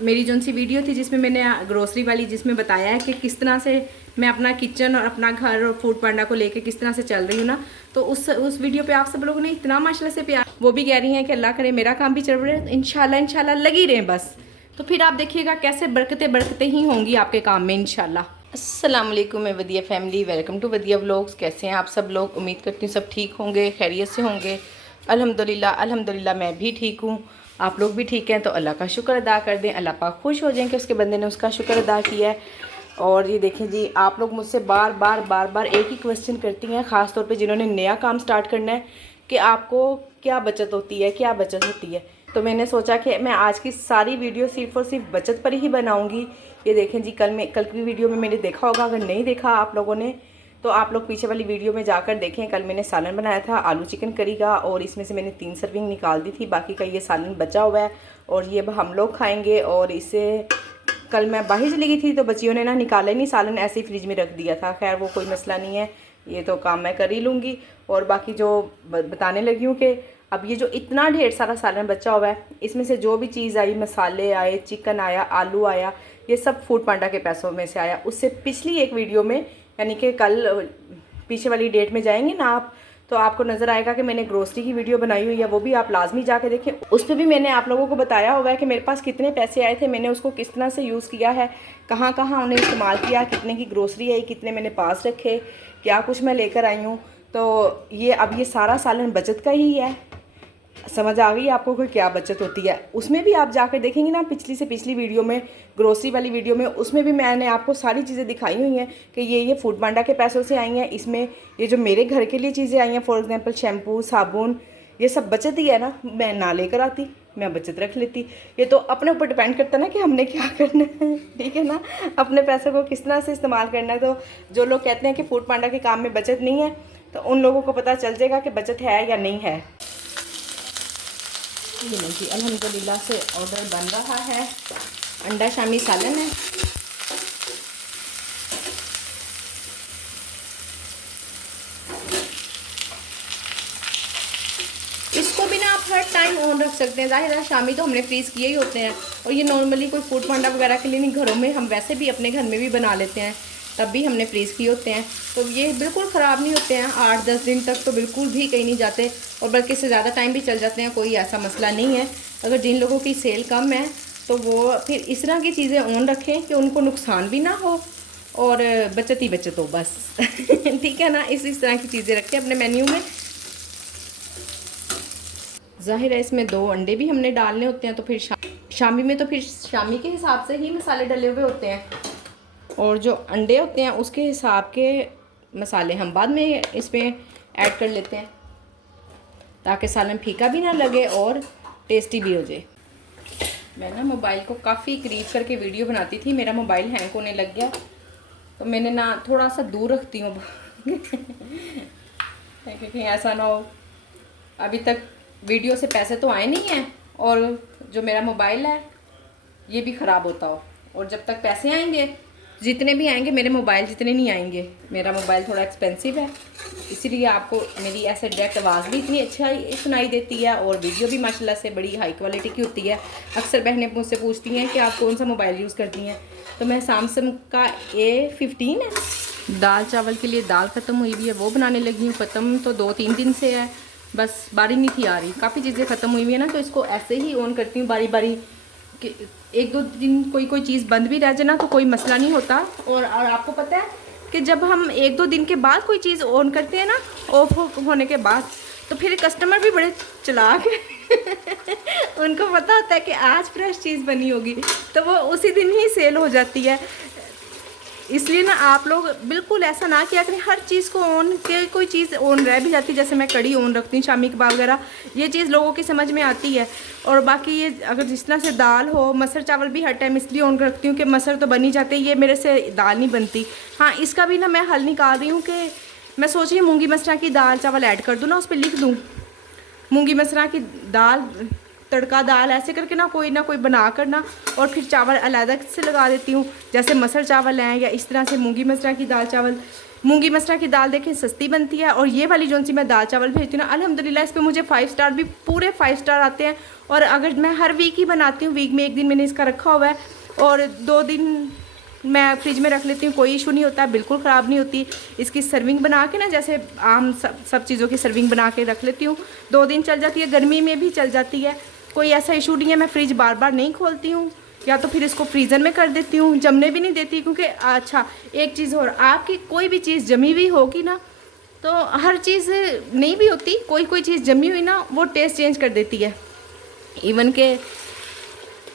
मेरी जो सी वीडियो थी जिसमें मैंने ग्रोसरी वाली, जिसमें बताया है कि किस तरह से मैं अपना किचन और अपना घर और फूड पांडा को लेके किस तरह से चल रही हूँ ना, तो उस वीडियो पे आप सब लोगों ने इतना माशाल्लाह से प्यार, वो भी कह रही हैं कि अल्लाह करे मेरा काम भी चल रहा है, इंशाल्लाह इंशाल्लाह लगी रहें बस। तो फिर आप देखिएगा कैसे बरकते बरकते ही होंगी आपके काम में इंशाल्लाह। अस्सलाम वालेकुम मैं वदिया फैमिली, वेलकम टू वदिया व्लॉग्स। कैसे हैं आप सब लोग? उम्मीद करती हूँ सब ठीक होंगे, खैरियत से होंगे। अल्हम्दुलिल्लाह अल्हम्दुलिल्लाह मैं भी ठीक हूँ, आप लोग भी ठीक हैं तो अल्लाह का शुक्र अदा कर दें। अल्लाह पाक खुश हो जाएं कि उसके बंदे ने उसका शुक्र अदा किया है। और ये देखें जी, आप लोग मुझसे बार बार एक ही क्वेश्चन करती हैं, ख़ास तौर पे जिन्होंने नया काम स्टार्ट करना है कि आपको क्या बचत होती है, क्या बचत होती है। तो मैंने सोचा कि मैं आज की सारी वीडियो सिर्फ़ और सिर्फ बचत पर ही बनाऊँगी। ये देखें जी, कल की वीडियो में मैंने देखा होगा, अगर नहीं देखा आप लोगों ने तो आप लोग पीछे वाली वीडियो में जाकर देखें। कल मैंने सालन बनाया था आलू चिकन करी का, और इसमें से मैंने 3 सर्विंग निकाल दी थी, बाकी का ये सालन बचा हुआ है और ये अब हम लोग खाएंगे। और इसे कल मैं बाहर चली गई थी तो बच्चियों ने ना निकाला ही नहीं सालन, ऐसे ही फ्रिज में रख दिया था। खैर वो कोई मसला नहीं है, ये तो काम मैं कर ही लूँगी। और बाकी जो बताने लगी हूँ कि अब ये जो इतना ढेर सारा सालन बचा हुआ है, इसमें से जो भी चीज़ आई, मसाले आए, चिकन आया, आलू आया, ये सब फूड पांडा के पैसों में से आया। उससे पिछली एक वीडियो में, यानी कि कल पीछे वाली डेट में जाएंगे ना आप, तो आपको नज़र आएगा कि मैंने ग्रोसरी की वीडियो बनाई हुई है, वो भी आप लाजमी जाके देखें। उस पर भी मैंने आप लोगों को बताया हुआ है कि मेरे पास कितने पैसे आए थे, मैंने उसको किस तरह से यूज़ किया है, कहाँ कहाँ उन्हें इस्तेमाल किया, कितने की ग्रोसरी आई, कितने मैंने पास रखे, क्या कुछ मैं लेकर आई हूँ। तो ये अब ये सारा सालन बचत का ही है। समझ आ गई आपको कि क्या बचत होती है। उसमें भी आप जाकर देखेंगे ना, पिछली से पिछली वीडियो में, ग्रोसरी वाली वीडियो में, उसमें भी मैंने आपको सारी चीज़ें दिखाई हुई हैं कि ये फूड पांडा के पैसों से आई हैं। इसमें ये जो मेरे घर के लिए चीज़ें आई हैं, फॉर एग्जांपल शैम्पू, साबुन, ये सब बचत ही है ना। मैं ना लेकर आती, मैं बचत रख लेती। ये तो अपने ऊपर डिपेंड करता है ना कि हमने क्या करना है, ठीक है ना, अपने पैसों को किस तरह से इस्तेमाल करना है। तो जो लोग कहते हैं कि फूड पांडा के काम में बचत नहीं है, तो उन लोगों को पता चल जाएगा कि बचत है या नहीं है। ये नहीं जी, अल्हम्दुलिल्लाह से ऑर्डर बन रहा है। अंडा शामी सालन है। इसको भी ना आप हर टाइम ऑन रख सकते हैं। ज़ाहिर है शामी तो हमने फ्रीज़ किए ही होते हैं, और ये नॉर्मली कोई फूड पांडा वगैरह के लिए नहीं, घरों में हम वैसे भी अपने घर में भी बना लेते हैं, तब भी हमने फ्रीज़ किए होते हैं। तो ये बिल्कुल ख़राब नहीं होते हैं, 8-10 दिन तक तो बिल्कुल भी कहीं नहीं जाते, और बल्कि इससे ज़्यादा टाइम भी चल जाते हैं, कोई ऐसा मसला नहीं है। अगर जिन लोगों की सेल कम है तो वो फिर इस तरह की चीज़ें ऑन रखें कि उनको नुकसान भी ना हो और बचत ही बचत हो बस। ठीक है ना, इस तरह की चीज़ें रखें अपने मेन्यू में। ज़ाहिर है इसमें 2 अंडे भी हमने डालने होते हैं, तो फिर शामी में तो फिर शामी के हिसाब से ही मसाले डले हुए होते हैं, और जो अंडे होते हैं उसके हिसाब के मसाले हम बाद में इसमें ऐड कर लेते हैं, ताकि सालन फीका भी ना लगे और टेस्टी भी हो जाए। मैं ना मोबाइल को काफ़ी करीब करके वीडियो बनाती थी, मेरा मोबाइल हैंग होने लग गया, तो मैंने ना थोड़ा सा दूर रखती हूँ क्योंकि ऐसा ना हो अभी तक वीडियो से पैसे तो आए नहीं हैं, और जो मेरा मोबाइल है ये भी ख़राब होता हो, और जब तक पैसे आएंगे, जितने भी आएंगे, मेरे मोबाइल जितने नहीं आएंगे। मेरा मोबाइल थोड़ा एक्सपेंसिव है, इसीलिए आपको मेरी ऐसे डायरेक्ट आवाज़ भी इतनी अच्छा सुनाई देती है, और वीडियो भी माशाल्लाह से बड़ी हाई क्वालिटी की होती है। अक्सर बहनें मुझसे पूछती हैं कि आप कौन सा मोबाइल यूज़ करती हैं, तो मैं सैमसंग का A15 है। दाल चावल के लिए दाल ख़त्म हुई हुई है, वो बनाने लगी हूँ। ख़त्म तो 2-3 दिन से है, बस बारी नहीं थी आ रही, काफ़ी चीज़ें ख़त्म हुई हुई है ना, तो इसको ऐसे ही ऑन करती हूँ बारी बारी कि 1-2 दिन कोई चीज़ बंद भी रह जाए ना तो कोई मसला नहीं होता। और आपको पता है कि जब हम 1-2 दिन के बाद कोई चीज़ ऑन करते हैं ना, ऑफ होने के बाद, तो फिर कस्टमर भी बड़े चालाक हैं। उनको पता होता है कि आज फ्रेश चीज़ बनी होगी, तो वो उसी दिन ही सेल हो जाती है। इसलिए ना आप लोग बिल्कुल ऐसा ना किया करें, हर चीज़ को ऑन के कोई चीज़ ऑन रह भी जाती है। जैसे मैं कड़ी ऑन रखती हूँ, शामी कबाब वगैरह, ये चीज़ लोगों की समझ में आती है। और बाकी ये अगर जिस तरह से दाल हो, मसर चावल भी हर टाइम इसलिए ऑन रखती हूँ कि मसर तो बन ही जाते हैं, ये मेरे से दाल नहीं बनती। हाँ, इसका भी ना मैं हल निकाल रही हूँ कि मैं सोच रही हूँ मूँगी मसरा की दाल चावल ऐड कर दूँ ना, उस पर लिख दूँ मूँगी मसरा की दाल तड़का दाल, ऐसे करके ना कोई बना कर ना, और फिर चावल अलग से लगा देती हूँ। जैसे मसर चावल हैं या इस तरह से मूंगी मसरा की दाल चावल, मूंगी मसरा की दाल देखें सस्ती बनती है। और ये वाली जो सी मैं दाल चावल भेजती हूँ ना, अल्हम्दुलिल्लाह इस पर मुझे 5 स्टार भी पूरे 5 स्टार आते हैं। और अगर मैं हर वीक ही बनाती हूँ, वीक में एक दिन मैंने इसका रखा हुआ है और 2 दिन मैं फ्रिज में रख लेती हूँ, कोई इशू नहीं होता है, बिल्कुल ख़राब नहीं होती। इसकी सर्विंग बना के ना, जैसे आम सब चीज़ों की सर्विंग बना के रख लेती हूँ, 2 दिन चल जाती है, गर्मी में भी चल जाती है, कोई ऐसा इशू नहीं है। मैं फ्रिज बार बार नहीं खोलती हूँ, या तो फिर इसको फ्रीज़र में कर देती हूँ, जमने भी नहीं देती। क्योंकि अच्छा एक चीज़ और, आपकी कोई भी चीज़ जमी हुई होगी ना, तो हर चीज़ नहीं भी होती, कोई चीज़ जमी हुई ना वो टेस्ट चेंज कर देती है। इवन के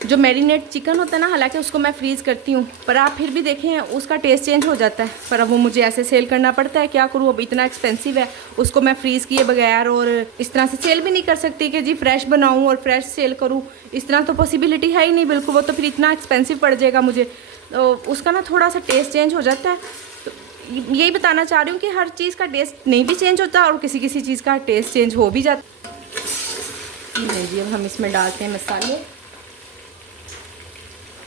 जो मैरिनेट चिकन होता है ना, हालांकि उसको मैं फ्रीज़ करती हूँ, पर आप फिर भी देखें उसका टेस्ट चेंज हो जाता है। पर अब वो मुझे ऐसे सेल करना पड़ता है, क्या करूँ, अब इतना एक्सपेंसिव है, उसको मैं फ्रीज़ किए बगैर और इस तरह से सेल भी नहीं कर सकती कि जी फ्रेश बनाऊँ और फ्रेश सेल करूँ, इस तरह तो पॉसिबिलिटी है ही नहीं बिल्कुल। वो तो फिर इतना एक्सपेंसिव पड़ जाएगा मुझे, तो उसका ना थोड़ा सा टेस्ट चेंज हो जाता है। तो यही बताना चाह रही हूँ कि हर चीज़ का टेस्ट नहीं भी चेंज होता और किसी किसी चीज़ का टेस्ट चेंज हो भी जाता है। जी अब हम इसमें डालते हैं मसाले।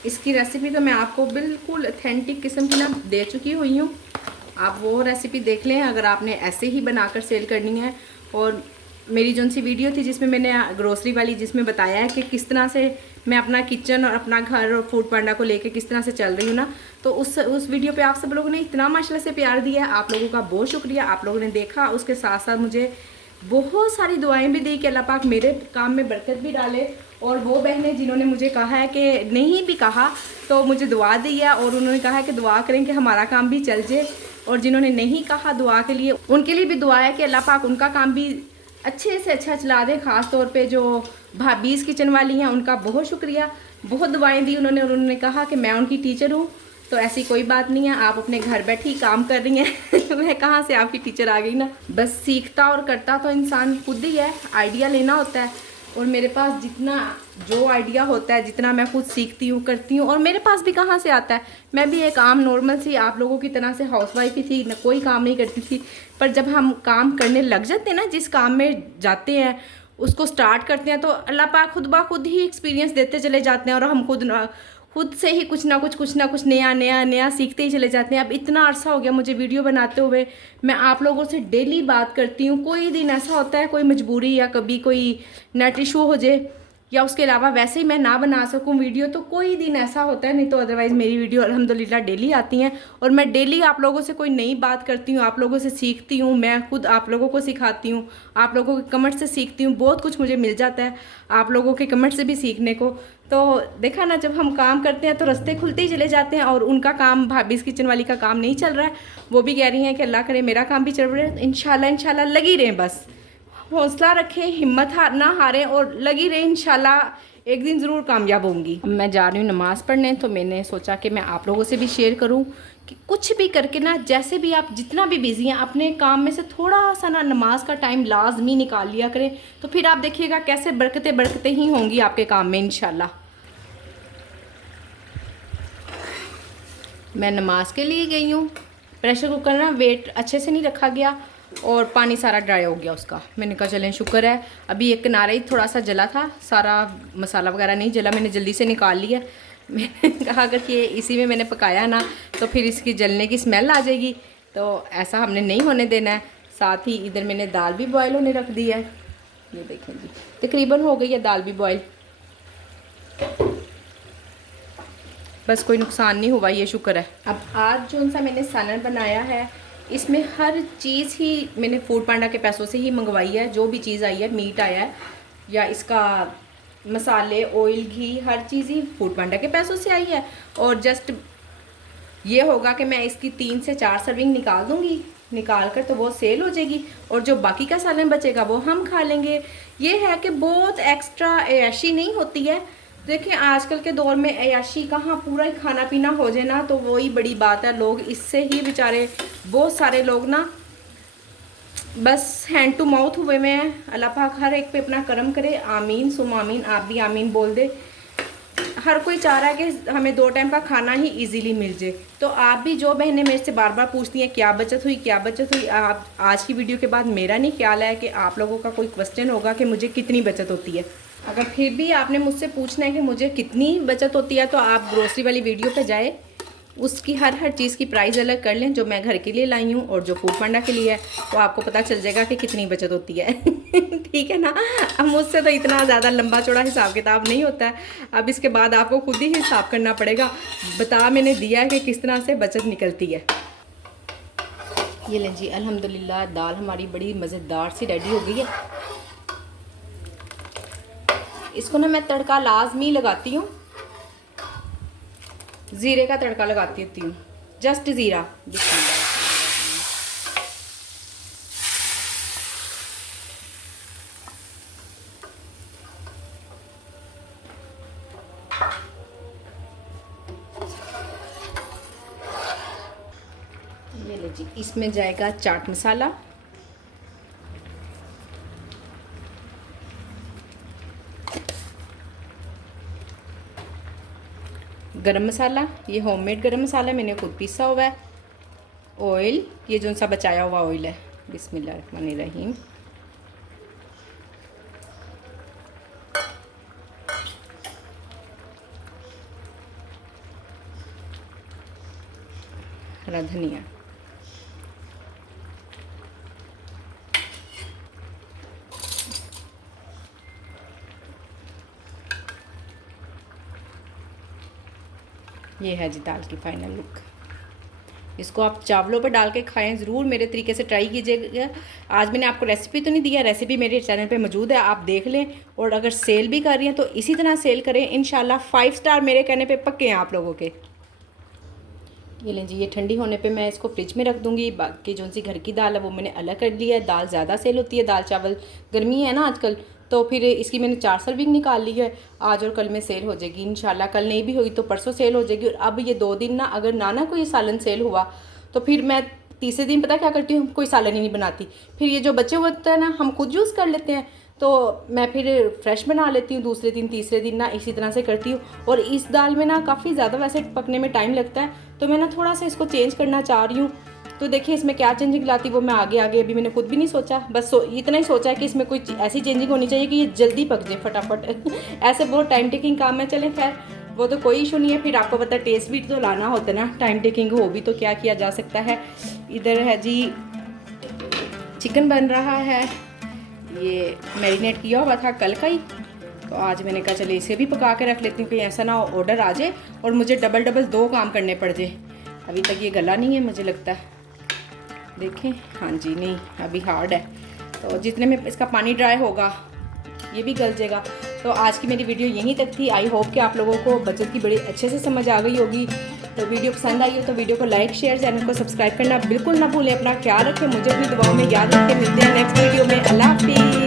इसकी रेसिपी तो मैं आपको बिल्कुल ऑथेंटिक किस्म की ना दे चुकी हुई हूँ, आप वो रेसिपी देख लें अगर आपने ऐसे ही बनाकर सेल करनी है। और मेरी जो सी वीडियो थी जिसमें मैंने ग्रोसरी वाली, जिसमें बताया है कि किस तरह से मैं अपना किचन और अपना घर और फूड पांडा को लेके किस तरह से चल रही हूँ ना, तो उस वीडियो पे आप सब लोगों ने इतना माशाल्लाह से प्यार दिया है, आप लोगों का बहुत शुक्रिया। आप लोगों ने देखा, उसके साथ साथ मुझे बहुत सारी दुआएं भी दी कि अल्लाह पाक मेरे काम में बरकत भी डाले। और वो बहनें जिन्होंने मुझे कहा है कि नहीं भी कहा तो मुझे दुआ दी है, और उन्होंने कहा है कि दुआ करें कि हमारा काम भी चल जाए। और जिन्होंने नहीं कहा दुआ के लिए, उनके लिए भी दुआ है कि अल्लाह पाक उनका काम भी अच्छे से अच्छा चला दे। ख़ास तौर पे जो भाभीज़ किचन वाली हैं उनका बहुत शुक्रिया, बहुत दुआएं दी उन्होंने। और उन्होंने कहा कि मैं उनकी टीचर हूँ, तो ऐसी कोई बात नहीं है, आप अपने घर बैठी काम कर रही हैं मैं कहाँ से आपकी टीचर आ गई ना। बस सीखता और करता तो इंसान खुद ही है, आइडिया लेना होता है। और मेरे पास जितना जो आइडिया होता है, जितना मैं खुद सीखती हूँ करती हूँ, और मेरे पास भी कहाँ से आता है, मैं भी एक आम नॉर्मल सी आप लोगों की तरह से हाउसवाइफ ही थी, न कोई काम नहीं करती थी। पर जब हम काम करने लग जाते हैं ना, जिस काम में जाते हैं उसको स्टार्ट करते हैं, तो अल्लाह पाक खुद ब खुद ही एक्सपीरियंस देते चले जाते हैं और हम खुद से ही कुछ ना कुछ नया सीखते ही चले जाते हैं। अब इतना अरसा हो गया मुझे वीडियो बनाते हुए, मैं आप लोगों से डेली बात करती हूँ। कोई दिन ऐसा होता है, कोई मजबूरी या कभी कोई नेट इशू हो जाए, या उसके अलावा वैसे ही मैं ना बना सकूं वीडियो, तो कोई दिन ऐसा होता है, नहीं तो अदरवाइज़ मेरी वीडियो अल्हम्दुलिल्लाह डेली आती हैं। और मैं डेली आप लोगों से कोई नई बात करती हूँ, आप लोगों से सीखती हूँ, मैं खुद आप लोगों को सिखाती हूँ, आप लोगों के कमेंट से सीखती हूँ, बहुत कुछ मुझे मिल जाता है आप लोगों के कमेंट से भी सीखने को। तो देखा ना, जब हम काम करते हैं तो रास्ते खुलते ही चले जाते हैं। और उनका काम, भाभीज़ किचन वाली का काम नहीं चल रहा है, वो भी कह रही हैं कि अल्लाह करे मेरा काम भी चल रहा है। इंशाल्लाह लगी रहें, बस हौसला रखें, हिम्मत ना हारें और लगी रहें, इंशाल्लाह एक दिन ज़रूर कामयाब होंगी। मैं जा रही हूँ नमाज़ पढ़ने, तो मैंने सोचा कि मैं आप लोगों से भी शेयर करूँ कि कुछ भी करके ना, जैसे भी आप जितना भी बिज़ी हैं, अपने काम में से थोड़ा सा ना नमाज का टाइम लाजमी निकाल लिया करें, तो फिर आप देखिएगा कैसे बरकतें ही होंगी आपके काम में इंशाल्लाह। मैं नमाज के लिए गई हूँ, प्रेशर कुकर ना वेट अच्छे से नहीं रखा गया और पानी सारा ड्राई हो गया उसका। मैंने कहा चलें शुक्र है, अभी एक किनारा ही थोड़ा सा जला था, सारा मसाला वगैरह नहीं जला, मैंने जल्दी से निकाल लिया। मैंने कहा अगर ये इसी में मैंने पकाया ना तो फिर इसकी जलने की स्मेल आ जाएगी, तो ऐसा हमने नहीं होने देना है। साथ ही इधर मैंने दाल भी बॉयल होने रख दी है, ये देखें जी तकरीबन हो गई है दाल भी बॉयल, बस कोई नुकसान नहीं हुआ, ये शुक्र है। अब आज जो सा मैंने सैलड बनाया है, इसमें हर चीज़ ही मैंने फूड पांडा के पैसों से ही मंगवाई है। जो भी चीज़ आई है, मीट आया है या इसका मसाले, ऑयल, घी, हर चीज़ ही फूड पांडा के पैसों से आई है। और जस्ट ये होगा कि मैं इसकी 3 से 4 सर्विंग निकाल दूँगी, निकाल कर तो वो सेल हो जाएगी, और जो बाकी का सालन बचेगा वो हम खा लेंगे। ये है कि बहुत एक्स्ट्रा ऐशी नहीं होती है। देखिए आजकल के दौर में अयाशी कहाँ, पूरा ही खाना पीना हो जाए ना तो वही बड़ी बात है। लोग इससे ही बेचारे, बहुत सारे लोग ना बस हैंड टू माउथ हुए में हैं। अल्लाह पाक हर एक पे अपना करम करे, आमीन सुम आमीन। आप भी आमीन बोल दे। हर कोई चाह रहा है कि हमें 2 टाइम का खाना ही इजीली मिल जाए। तो आप भी, जो बहनें मेरे से बार बार पूछती हैं क्या बचत हुई, आप आज की वीडियो के बाद मेरा नहीं ख्याल है कि आप लोगों का कोई क्वेश्चन होगा कि मुझे कितनी बचत होती है। अगर फिर भी आपने मुझसे पूछना है कि मुझे कितनी बचत होती है, तो आप ग्रोसरी वाली वीडियो पे जाए, उसकी हर चीज़ की प्राइस अलग कर लें, जो मैं घर के लिए लाई हूँ और जो फूड पांडा के लिए है, तो आपको पता चल जाएगा कि कितनी बचत होती है। ठीक है ना। अब मुझसे तो इतना ज़्यादा लंबा चौड़ा हिसाब किताब नहीं होता है, अब इसके बाद आपको खुद ही हिसाब करना पड़ेगा। बता मैंने दिया है कि किस तरह से बचत निकलती है। ये लें जी, अल्हम्दुलिल्लाह दाल हमारी बड़ी मज़ेदार सी रेडी हो गई है। इसको ना मैं तड़का लाजमी लगाती हूँ, ज़ीरे का तड़का लगाती होती हूँ, जस्ट ज़ीरा। ये ले जी, इसमें जाएगा चाट मसाला, गरम मसाला, ये होममेड गरम मसाला मैंने खुद पीसा हुआ है। ऑयल, ये जो सा बचाया हुआ ऑयल है। बिस्मिल्लाहिर्रहमानिर्रहीम। हरा धनिया, ये है जी दाल की फाइनल लुक। इसको आप चावलों पर डाल के खाएं, ज़रूर मेरे तरीके से ट्राई कीजिएगा। आज मैंने आपको रेसिपी तो नहीं दी है, रेसिपी मेरे चैनल पे मौजूद है, आप देख लें। और अगर सेल भी कर रही हैं तो इसी तरह सेल करें, इंशाल्लाह 5 स्टार मेरे कहने पे पक्के हैं आप लोगों के। ये लें जी, ये ठंडी होने पे मैं इसको फ्रिज में रख दूँगी। बाकी जो सी घर की दाल है वो मैंने अलग कर लिया है। दाल ज़्यादा सेल होती है, दाल चावल गर्मी है ना आजकल, तो फिर इसकी मैंने 4 सर्विंग निकाल ली है। आज और कल में सेल हो जाएगी इंशाल्लाह। कल नहीं भी हुई तो परसों सेल हो जाएगी। और अब ये 2 दिन ना, अगर ना कोई सालन सेल हुआ तो फिर मैं तीसरे दिन पता क्या करती हूँ, कोई सालन ही नहीं बनाती। फिर ये जो बचे हुए होते हैं ना, हम खुद यूज़ कर लेते हैं, तो मैं फिर फ्रेश बना लेती हूँ दूसरे दिन तीसरे दिन ना, इसी तरह से करती हूँ। और इस दाल में ना काफ़ी ज़्यादा वैसे पकने में टाइम लगता है, तो मैं ना थोड़ा सा इसको चेंज करना चाह रही हूँ। तो देखिए इसमें क्या चेंजिंग लाती वो मैं आगे अभी मैंने खुद भी नहीं सोचा, बस इतना ही सोचा है कि इसमें कोई ऐसी चेंजिंग होनी चाहिए कि ये जल्दी पक जाए फटाफट। ऐसे बहुत टाइम टेकिंग काम है। चलें खैर, वो तो कोई इशू नहीं है। फिर आपको पता है टेस्ट भी तो लाना होता है ना, टाइम टेकिंग हो भी तो क्या किया जा सकता है। इधर है जी चिकन बन रहा है, ये मैरिनेट किया हुआ था कल का ही, तो आज मैंने कहा चले इसे भी पका के रख लेती हूँ, कहीं ऐसा ना ऑर्डर आ जाए और मुझे डबल 2 काम करने पड़ जाए। अभी तक ये गला नहीं है मुझे लगता है, देखें। हाँ जी, नहीं अभी हार्ड है, तो जितने में इसका पानी ड्राई होगा ये भी गल जाएगा। तो आज की मेरी वीडियो यहीं तक थी। आई होप कि आप लोगों को बचत की बड़ी अच्छे से समझ आ गई होगी। तो वीडियो पसंद आई हो तो वीडियो को लाइक शेयर, चैनल को सब्सक्राइब करना बिल्कुल ना भूलें। अपना ख्याल रखें, मुझे अपनी दुआओं में याद रखें। मिलते हैं नेक्स्ट वीडियो में। अल्लाह हाफिज़।